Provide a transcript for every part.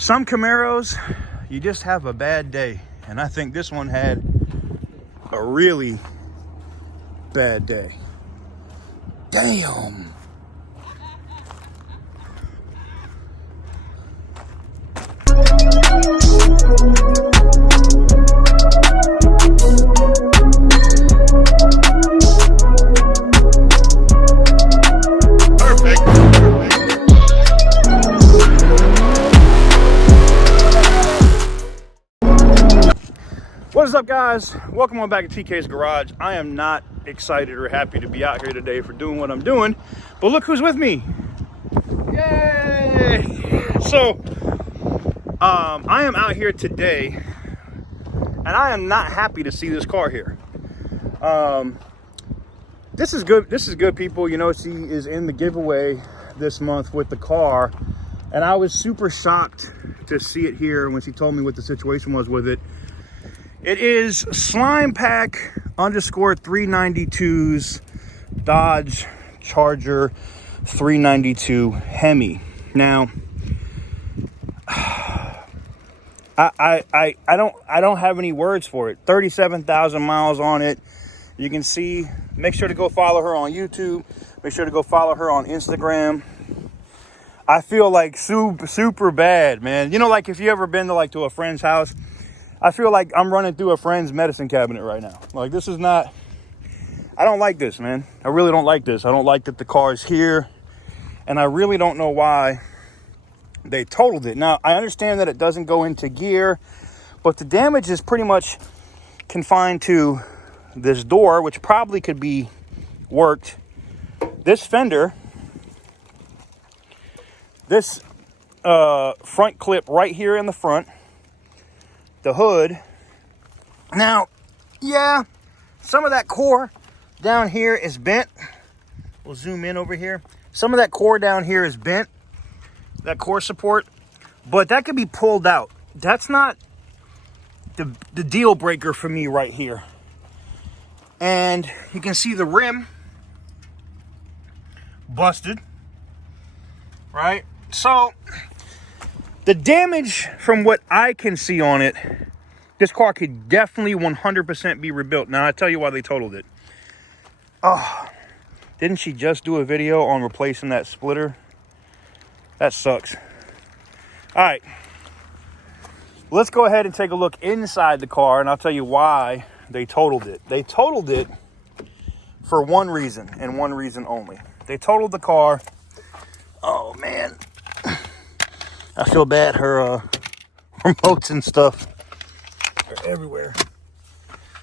Some Camaros, you just have a bad day. And I think this one had a really bad day. Damn. What is up, guys? Welcome on back to TK's Garage. I am not excited or happy to be out here today for doing what I'm doing, but look who's with me. Yay! So, I am out here today, and I am not happy to see this car here. This is good. This is good, people. You know, she is in the giveaway this month with the car, and I was super shocked to see it here when she told me what the situation was with it. It is SlimePack _392's Dodge Charger 392 Hemi. Now, I don't have any words for it. 37,000 miles on it. You can see. Make sure to go follow her on YouTube. Make sure to go follow her on Instagram. I feel like super bad, man. You know, like if you ever been to a friend's house, I feel like I'm running through a friend's medicine cabinet right now. Like, this is not, I don't like this, man. I really don't like this. I don't like that the car is here, and I really don't know why they totaled it. Now, I understand that it doesn't go into gear, but the damage is pretty much confined to this door, which probably could be worked. This fender, this front clip right here in the front, the hood. Now, yeah, some of that core down here is bent. We'll zoom in over here. Some of that core down here is bent, that core support, but that could be pulled out. That's not the deal breaker for me right here. And you can see the rim busted, right? So the damage, from what I can see on it, this car could definitely 100% be rebuilt. Now, I tell you why they totaled it. Oh, didn't she just do a video on replacing that splitter? That sucks. All right, let's go ahead and take a look inside the car, and I'll tell you why they totaled it. They totaled it for one reason, and one reason only. They totaled the car. Oh, man. I feel bad. Her remotes and stuff are everywhere.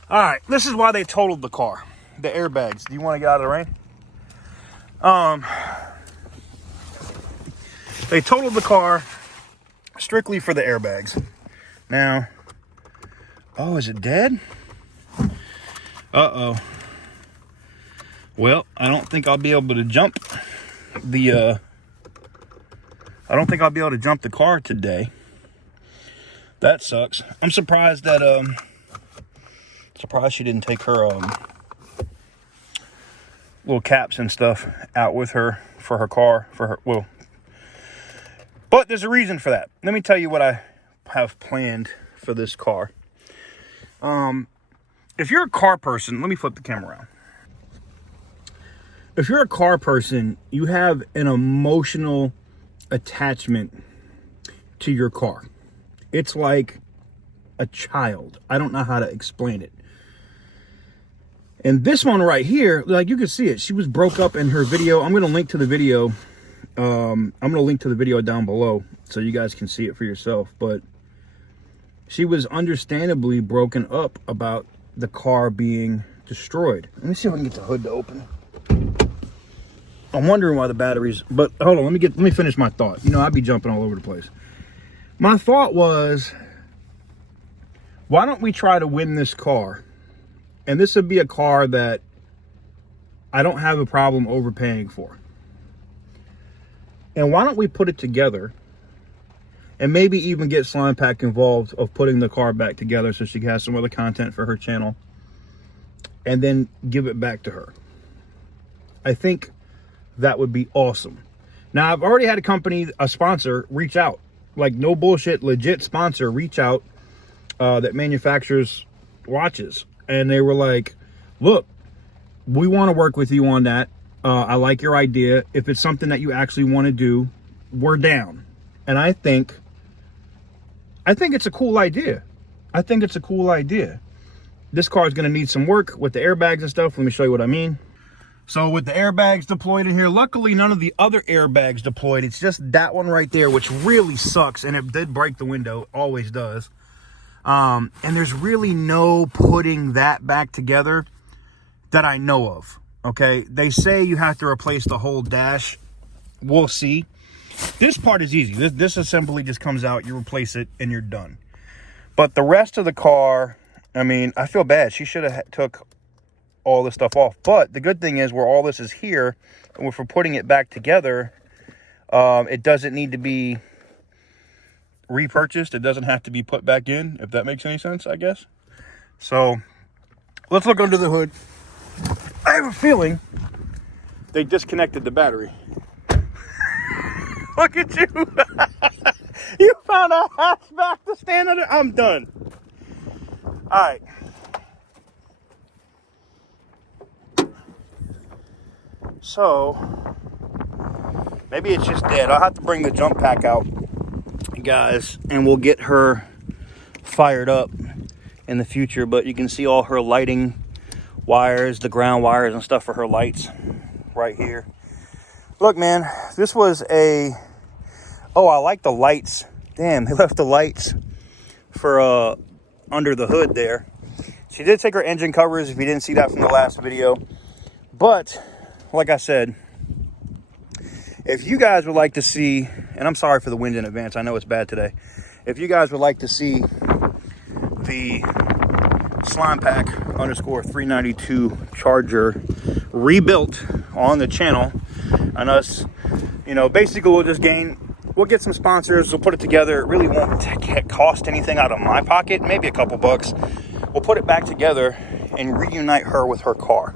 All right, this is why they totaled the car. The airbags. Do you want to get out of the rain? They totaled the car strictly for the airbags. Now, oh, is it dead? Uh-oh. Well, I don't think I'll be able to jump the the car today. That sucks. I'm surprised that she didn't take her little caps and stuff out with her for her car, but there's a reason for that. Let me tell you what I have planned for this car. If you're a car person, let me flip the camera around. If you're a car person, you have an emotional attachment to your car. It's like a child. I don't know how to explain it. And this one right here, like you can see it, she was broke up in her video. I'm going to link to the video. I'm going to link to the video down below so you guys can see it for yourself. But she was understandably broken up about the car being destroyed. Let me see if I can get the hood to open. I'm wondering why the batteries, but hold on, let me finish my thought. You know, I'd be jumping all over the place. My thought was, why don't we try to win this car? And this would be a car that I don't have a problem overpaying for. And why don't we put it together and maybe even get SlimePack involved of putting the car back together so she has some other content for her channel, and then give it back to her. I think that would be awesome. Now, I've already had a sponsor reach out like no bullshit, legit sponsor reach out that manufactures watches. And they were like, look, we want to work with you on that. I like your idea. If it's something that you actually want to do, we're down. And I think it's a cool idea. I think it's a cool idea. This car is going to need some work with the airbags and stuff. Let me show you what I mean. So with the airbags deployed in here, luckily none of the other airbags deployed. It's just that one right there, which really sucks. And it did break the window, always does. And there's really no putting that back together that I know of. Okay, they say you have to replace the whole dash. We'll see. This part is easy. This assembly just comes out, you replace it, and you're done. But the rest of the car, I mean, I feel bad. She should have took all this stuff off. But the good thing is, where all this is here, and if we're putting it back together, it doesn't need to be repurchased. It doesn't have to be put back in, if that makes any sense, I guess. So let's look under the hood. I have a feeling they disconnected the battery. Look at you. You found a hatchback to stand under. I'm done. All right. So maybe it's just dead. I'll have to bring the jump pack out, guys, and we'll get her fired up in the future. But you can see all her lighting wires, the ground wires and stuff for her lights right here. Look, man, this was a, oh, I like the lights. Damn, they left the lights for under the hood there. She did take her engine covers, if you didn't see that from the last video. But like I said, if you guys would like to see, and I'm sorry for the wind in advance, I know it's bad today. If you guys would like to see the SlimePack _392 Charger rebuilt on the channel, and us, you know, basically we'll get some sponsors, we'll put it together. It really won't cost anything out of my pocket, maybe a couple bucks. We'll put it back together and reunite her with her car.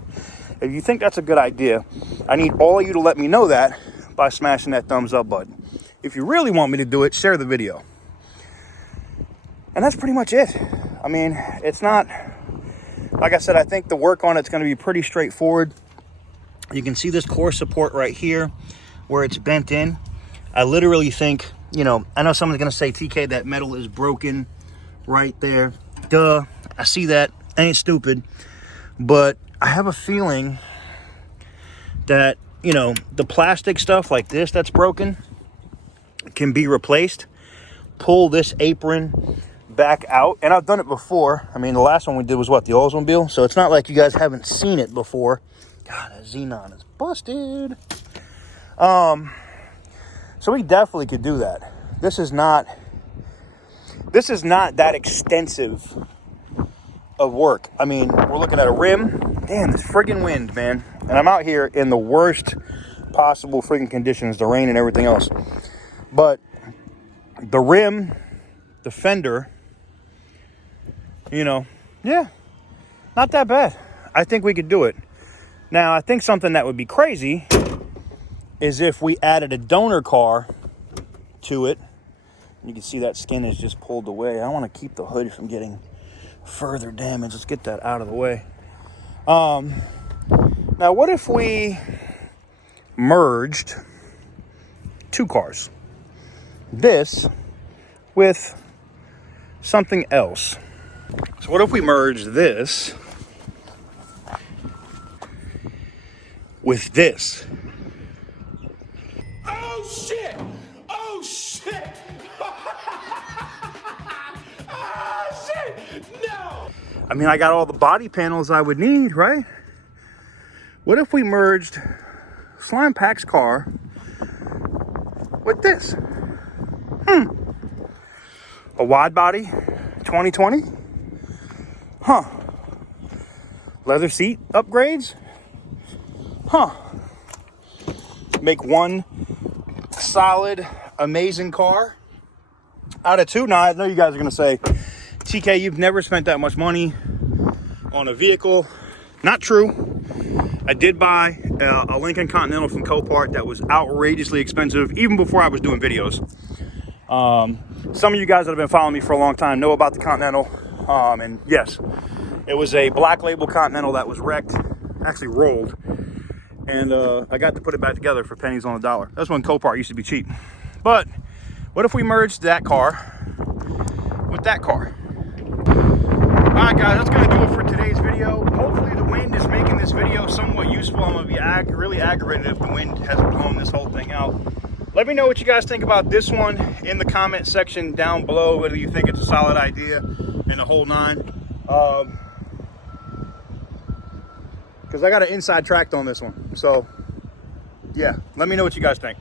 If you think that's a good idea, I need all of you to let me know that by smashing that thumbs up button. If you really want me to do it, share the video. And that's pretty much it. I mean, it's not, like I said, I think the work on it's going to be pretty straightforward. You can see this core support right here where it's bent in. I literally think, you know, I know someone's going to say, TK, that metal is broken right there. Duh, I see that. I ain't stupid. But I have a feeling that, you know, the plastic stuff like this that's broken can be replaced. Pull this apron back out, and I've done it before. I mean, the last one we did was what, the Oldsmobile, so it's not like you guys haven't seen it before. God, that Xenon is busted. So we definitely could do that. This is not that extensive of work. I mean, we're looking at a rim. Damn, this friggin' wind, man. And I'm out here in the worst possible friggin' conditions, the rain and everything else. But the rim, the fender, you know, yeah, not that bad. I think we could do it. Now, I think something that would be crazy is if we added a donor car to it. You can see that skin is just pulled away. I want to keep the hood from getting further damage. Let's get that out of the way. Now, what if we merged two cars? This with something else. So what if we merge this with this? Oh shit! Oh shit! Oh shit! No! I mean, I got all the body panels I would need, right? What if we merged SlimePack's car with this? A wide body 2020? Huh. Leather seat upgrades? Huh. Make one solid, amazing car out of two. Now, I know you guys are going to say, TK, you've never spent that much money on a vehicle. Not true. I did buy a Lincoln Continental from Copart that was outrageously expensive, even before I was doing videos. Some of you guys that have been following me for a long time know about the Continental. And yes, it was a black label Continental that was wrecked, actually rolled. And I got to put it back together for pennies on the dollar. That's when Copart used to be cheap. But what if we merged that car with that car? All right, guys, that's going to do it for today's video. Hopefully the wind is making this video somewhat useful. I'm going to be really aggravated if the wind has blown this whole thing out. Let me know what you guys think about this one in the comment section down below, whether you think it's a solid idea and the whole nine. Because I got an inside track on this one. So, yeah, let me know what you guys think.